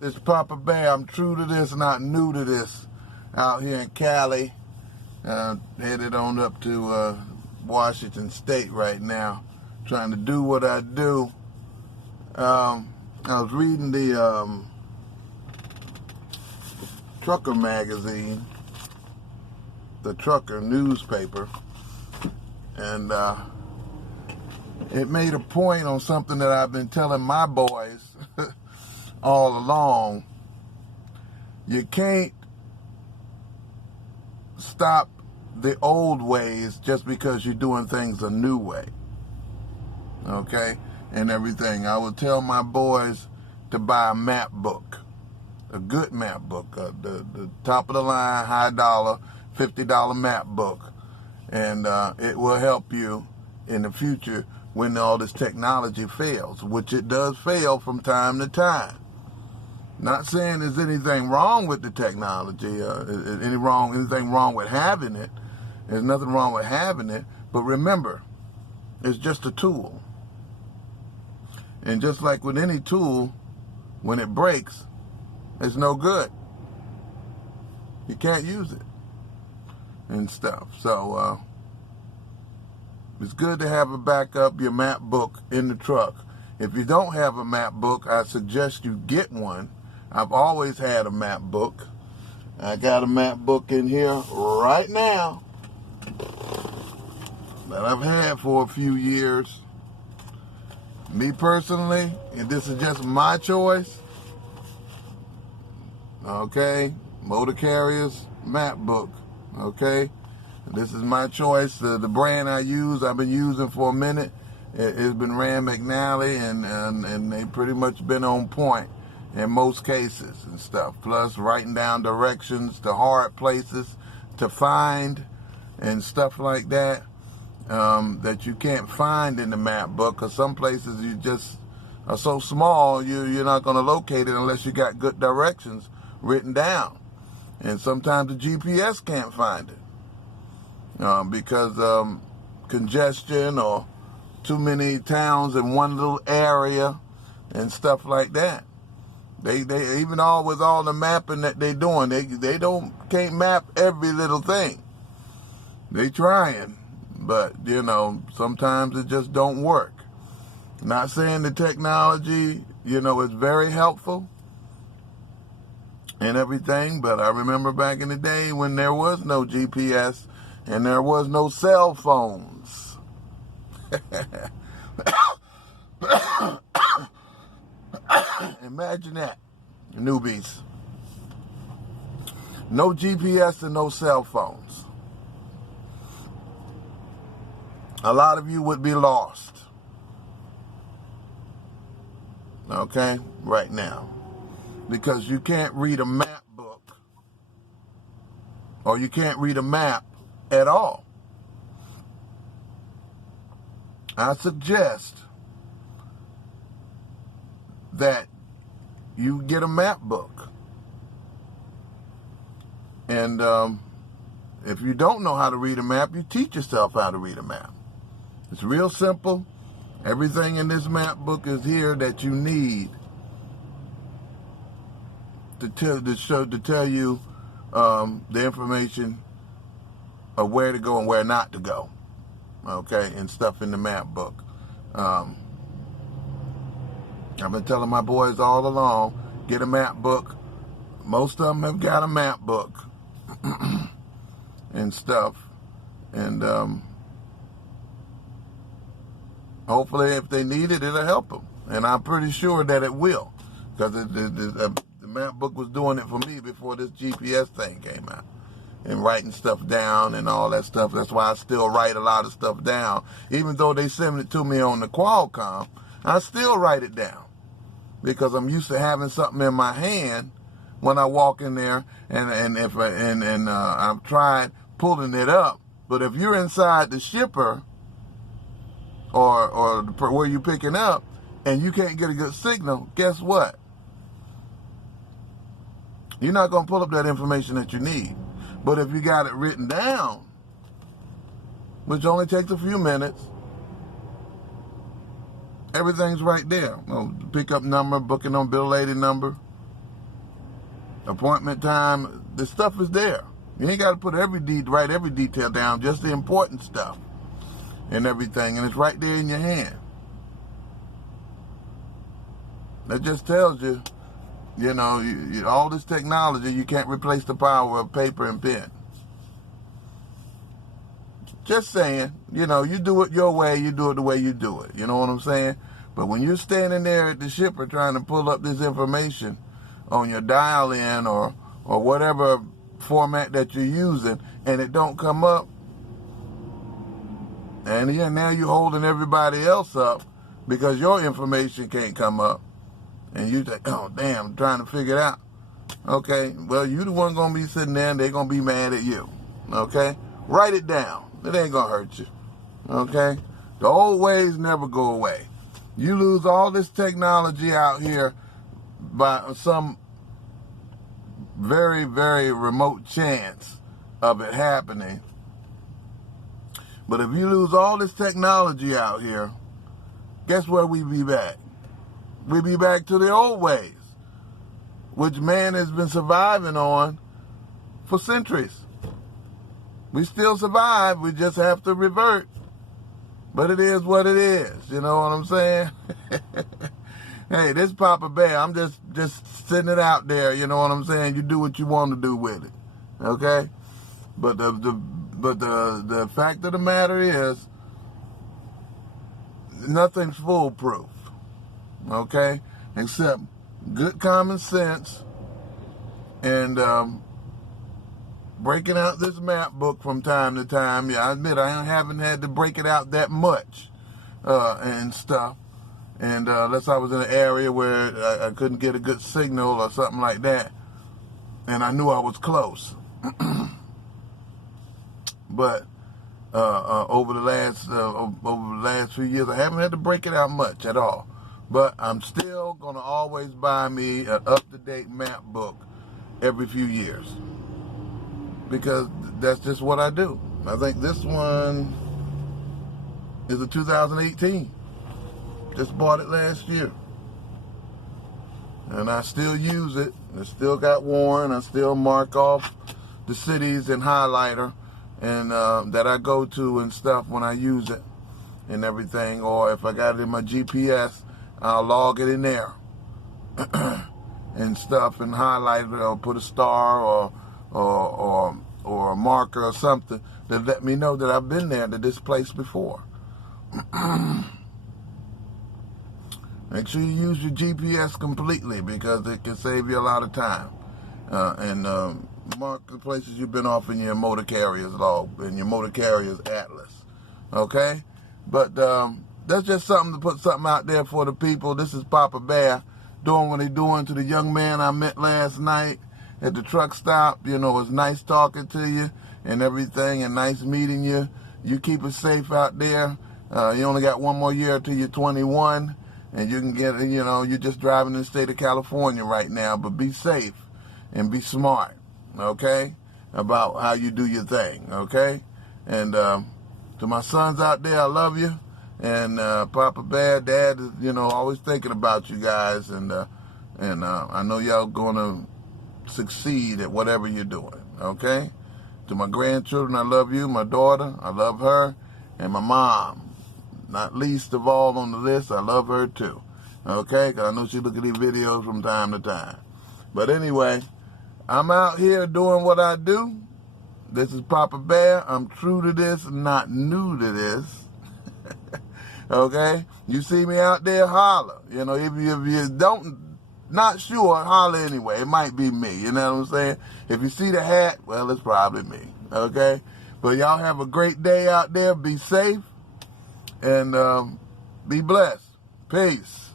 It's Papa Bear. I'm true to this, not new to this. Out here in Cali, headed on up to Washington State right now, trying to do what I do. I was reading the Trucker magazine, the Trucker newspaper, and it made a point on something that I've been telling my boys all along. You can't stop the old ways just because you're doing things a new way. Okay? And everything. I would tell my boys to buy a map book. A good map book. The top of the line, high dollar, $50 map book. And it will help you in the future when all this technology fails, which it does fail from time to time. Not saying there's anything wrong with the technology, anything wrong with having it. There's nothing wrong with having it, but remember, it's just a tool. And just like with any tool, when it breaks, it's no good. You can't use it and stuff. So it's good to have a backup, your map book in the truck. If you don't have a map book, I suggest you get one. I've always had a map book. I got a map book in here right now that I've had for a few years. Me personally, and this is just my choice, okay, Motor Carriers map book, okay? This is my choice. The brand I use, I've been using for a minute. It's been Rand McNally, and they pretty much been on point in most cases and stuff. Plus writing down directions to hard places to find and stuff like that, that you can't find in the map book, because some places you just are so small you're not going to locate it unless you got good directions written down. And sometimes the GPS can't find it because congestion or too many towns in one little area and stuff like that. They even with all the mapping that they're doing, they can't map every little thing. They trying, but sometimes it just don't work. Not saying the technology, is very helpful and everything, but I remember back in the day when there was no GPS and there was no cell phones. Imagine that, newbies. No GPS and no cell phones. A lot of you would be lost. Okay, right now. Because you can't read a map book, or you can't read a map at all. I suggest that you get a map book. And if you don't know how to read a map, you teach yourself how to read a map. It's real simple. Everything in this map book is here that you need to tell you the information of where to go and where not to go. Okay, and stuff in the map book. I've been telling my boys all along, get a map book. Most of them have got a map book and stuff. And hopefully if they need it, it'll help them. And I'm pretty sure that it will. Because the map book was doing it for me before this GPS thing came out. And writing stuff down and all that stuff. That's why I still write a lot of stuff down. Even though they send it to me on the Qualcomm, I still write it down. Because I'm used to having something in my hand when I walk in there, and I've tried pulling it up. But if you're inside the shipper or where you're picking up and you can't get a good signal, guess what? You're not going to pull up that information that you need. But if you got it written down, which only takes a few minutes, everything's right there. Pickup number, booking on bill lady number, appointment time, the stuff is there. You ain't got to put write every detail down, just the important stuff and everything, and it's right there in your hand. That just tells you, you know, all this technology, you can't replace the power of paper and pen. Just saying, you know, you do it your way, you do it the way you do it. You know what I'm saying? But when you're standing there at the shipper trying to pull up this information on your dial-in or whatever format that you're using, and it don't come up, and now you're holding everybody else up because your information can't come up, and you think, oh damn, I'm trying to figure it out. Okay, well, you the one gonna be sitting there and they're gonna be mad at you. Okay, write it down. It ain't gonna hurt you. Okay, the old ways never go away. You lose all this technology out here by some very, very remote chance of it happening. But if you lose all this technology out here, guess where we be back? We be back to the old ways, which man has been surviving on for centuries. We still survive, we just have to revert. But it is what it is, you know what I'm saying? Hey, this Papa Bear, I'm just sitting it out there, you know what I'm saying? You do what you want to do with it, okay? But the fact of the matter is, nothing's foolproof, okay? Except good common sense and breaking out this map book from time to time. Yeah, I admit I haven't had to break it out that much and stuff. And unless I was in an area where I couldn't get a good signal or something like that, and I knew I was close. But over the last few years, I haven't had to break it out much at all. But I'm still gonna always buy me an up-to-date map book every few years because that's just what I do. I think this one is a 2018. Just bought it last year. And I still use it. It still got worn. I still mark off the cities in highlighter and that I go to and stuff when I use it and everything. Or if I got it in my GPS, I'll log it in there and stuff and highlight it or put a star or a marker or something that let me know that I've been there to this place before. Make sure you use your GPS completely because it can save you a lot of time. And mark the places you've been off in your motor carrier's log, in your motor carrier's atlas. Okay? But that's just something to put something out there for the people. This is Papa Bear doing what he's doing to the young man I met last night at the truck stop. You know, it's nice talking to you and everything and nice meeting you. You keep it safe out there. You only got one more year till you're 21. And you can get, you know, you're just driving in the state of California right now, but be safe and be smart, okay, about how you do your thing, okay? And to my sons out there, I love you. And Papa Bear, Dad is, you know, always thinking about you guys. And I know y'all going to succeed at whatever you're doing, okay? To my grandchildren, I love you. My daughter, I love her. And my mom. Not least of all on the list, I love her too. Okay? Because I know she look at these videos from time to time. But anyway, I'm out here doing what I do. This is Papa Bear. I'm true to this, not new to this. Okay? You see me out there, holler. You know, if you don't, not sure, holler anyway. It might be me. You know what I'm saying? If you see the hat, well, it's probably me. Okay? But y'all have a great day out there. Be safe. And be blessed. Peace.